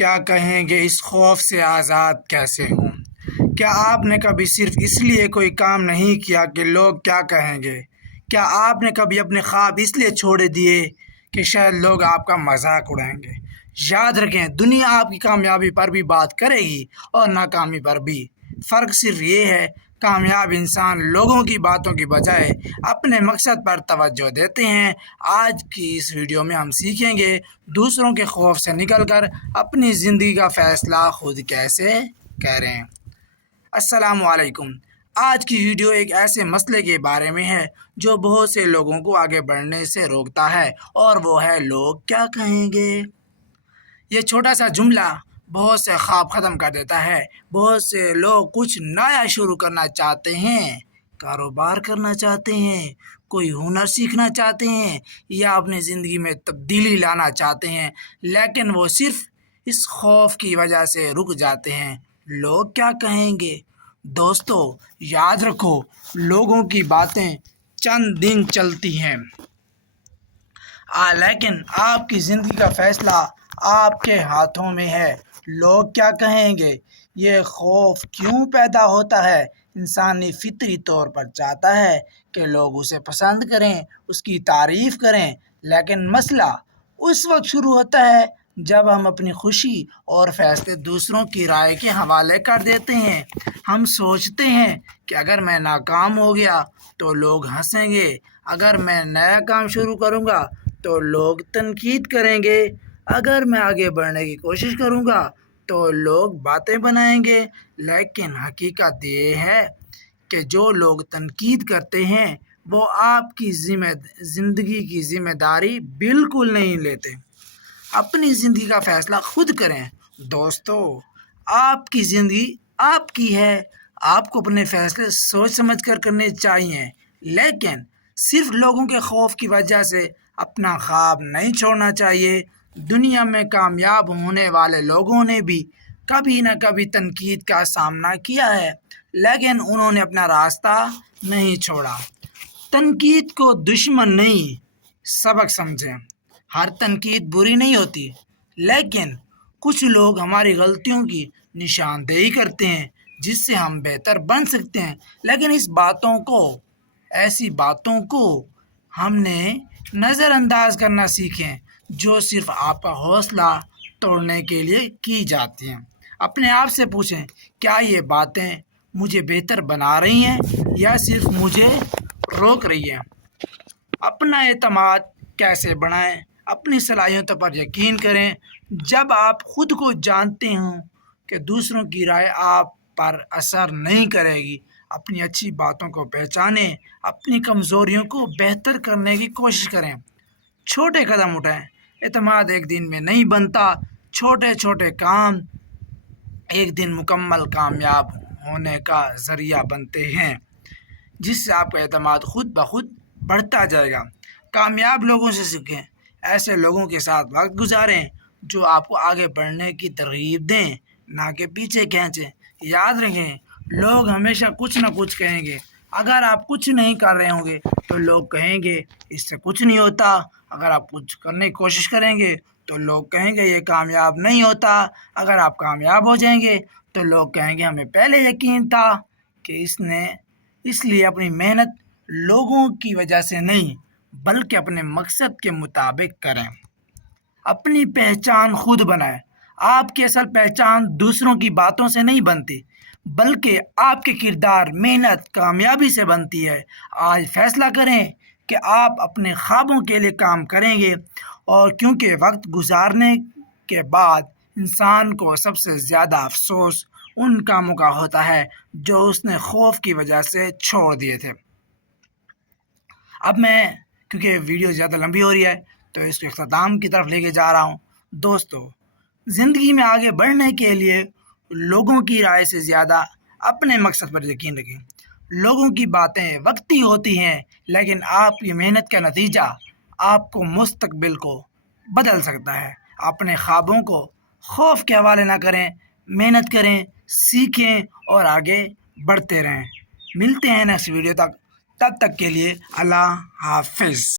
کیا کہیں گے اس خوف سے آزاد کیسے ہوں؟ کیا آپ نے کبھی صرف اس لیے کوئی کام نہیں کیا کہ لوگ کیا کہیں گے؟ کیا آپ نے کبھی اپنے خواب اس لیے چھوڑ دیے کہ شاید لوگ آپ کا مذاق اڑائیں گے؟ یاد رکھیں، دنیا آپ کی کامیابی پر بھی بات کرے گی اور ناکامی پر بھی۔ فرق صرف یہ ہے، کامیاب انسان لوگوں کی باتوں کی بجائے اپنے مقصد پر توجہ دیتے ہیں۔ آج کی اس ویڈیو میں ہم سیکھیں گے دوسروں کے خوف سے نکل کر اپنی زندگی کا فیصلہ خود کیسے کریں۔ السلام علیکم۔ آج کی ویڈیو ایک ایسے مسئلے کے بارے میں ہے جو بہت سے لوگوں کو آگے بڑھنے سے روکتا ہے، اور وہ ہے لوگ کیا کہیں گے۔ یہ چھوٹا سا جملہ بہت سے خواب ختم کر دیتا ہے۔ بہت سے لوگ کچھ نیا شروع کرنا چاہتے ہیں، کاروبار کرنا چاہتے ہیں، کوئی ہنر سیکھنا چاہتے ہیں یا اپنی زندگی میں تبدیلی لانا چاہتے ہیں، لیکن وہ صرف اس خوف کی وجہ سے رک جاتے ہیں، لوگ کیا کہیں گے۔ دوستو، یاد رکھو، لوگوں کی باتیں چند دن چلتی ہیں، لیکن آپ کی زندگی کا فیصلہ آپ کے ہاتھوں میں ہے۔ لوگ کیا کہیں گے، یہ خوف کیوں پیدا ہوتا ہے؟ انسانی فطری طور پر چاہتا ہے کہ لوگ اسے پسند کریں، اس کی تعریف کریں، لیکن مسئلہ اس وقت شروع ہوتا ہے جب ہم اپنی خوشی اور فیصلے دوسروں کی رائے کے حوالے کر دیتے ہیں۔ ہم سوچتے ہیں کہ اگر میں ناکام ہو گیا تو لوگ ہنسیں گے، اگر میں نیا کام شروع کروں گا تو لوگ تنقید کریں گے، اگر میں آگے بڑھنے کی کوشش کروں گا تو لوگ باتیں بنائیں گے۔ لیکن حقیقت یہ ہے کہ جو لوگ تنقید کرتے ہیں وہ آپ کی زندگی کی ذمہ داری بالکل نہیں لیتے۔ اپنی زندگی کا فیصلہ خود کریں۔ دوستو، آپ کی زندگی آپ کی ہے، آپ کو اپنے فیصلے سوچ سمجھ کر کرنے چاہیے، لیکن صرف لوگوں کے خوف کی وجہ سے اپنا خواب نہیں چھوڑنا چاہیے۔ دنیا میں کامیاب ہونے والے لوگوں نے بھی کبھی نہ کبھی تنقید کا سامنا کیا ہے، لیکن انہوں نے اپنا راستہ نہیں چھوڑا۔ تنقید کو دشمن نہیں، سبق سمجھیں۔ ہر تنقید بری نہیں ہوتی، لیکن کچھ لوگ ہماری غلطیوں کی نشاندہی کرتے ہیں جس سے ہم بہتر بن سکتے ہیں، لیکن ایسی باتوں کو ہم نے نظر انداز کرنا سیکھیں جو صرف آپ کا حوصلہ توڑنے کے لیے کی جاتی ہیں۔ اپنے آپ سے پوچھیں، کیا یہ باتیں مجھے بہتر بنا رہی ہیں یا صرف مجھے روک رہی ہیں؟ اپنا اعتماد کیسے بڑھائیں؟ اپنی صلاحیتوں پر یقین کریں۔ جب آپ خود کو جانتے ہوں کہ دوسروں کی رائے آپ پر اثر نہیں کرے گی، اپنی اچھی باتوں کو پہچانیں، اپنی کمزوریوں کو بہتر کرنے کی کوشش کریں، چھوٹے قدم اٹھائیں۔ اعتماد ایک دن میں نہیں بنتا، چھوٹے چھوٹے کام ایک دن مکمل کامیاب ہونے کا ذریعہ بنتے ہیں، جس سے آپ کا اعتماد خود بخود بڑھتا جائے گا۔ کامیاب لوگوں سے سیکھیں، ایسے لوگوں کے ساتھ وقت گزاریں جو آپ کو آگے بڑھنے کی ترغیب دیں، نہ کہ پیچھے کھینچیں۔ یاد رکھیں، لوگ ہمیشہ کچھ نہ کچھ کہیں گے۔ اگر آپ کچھ نہیں کر رہے ہوں گے تو لوگ کہیں گے اس سے کچھ نہیں ہوتا، اگر آپ کچھ کرنے کی کوشش کریں گے تو لوگ کہیں گے یہ کامیاب نہیں ہوتا، اگر آپ کامیاب ہو جائیں گے تو لوگ کہیں گے ہمیں پہلے یقین تھا کہ اس لیے اپنی محنت لوگوں کی وجہ سے نہیں بلکہ اپنے مقصد کے مطابق کریں۔ اپنی پہچان خود بنائیں۔ آپ کی اصل پہچان دوسروں کی باتوں سے نہیں بنتی، بلکہ آپ کے کردار، محنت، کامیابی سے بنتی ہے۔ آج فیصلہ کریں کہ آپ اپنے خوابوں کے لیے کام کریں گے، اور کیونکہ وقت گزارنے کے بعد انسان کو سب سے زیادہ افسوس ان کاموں کا ہوتا ہے جو اس نے خوف کی وجہ سے چھوڑ دیے تھے۔ اب میں کیونکہ ویڈیو زیادہ لمبی ہو رہی ہے تو اس کو اختتام کی طرف لے کے جا رہا ہوں۔ دوستو، زندگی میں آگے بڑھنے کے لیے لوگوں کی رائے سے زیادہ اپنے مقصد پر یقین رکھیں۔ لوگوں کی باتیں وقتی ہوتی ہیں، لیکن آپ کی محنت کا نتیجہ آپ کو مستقبل کو بدل سکتا ہے۔ اپنے خوابوں کو خوف کے حوالے نہ کریں، محنت کریں، سیکھیں اور آگے بڑھتے رہیں۔ ملتے ہیں نیکسٹ ویڈیو تک، تب تک کے لیے اللہ حافظ۔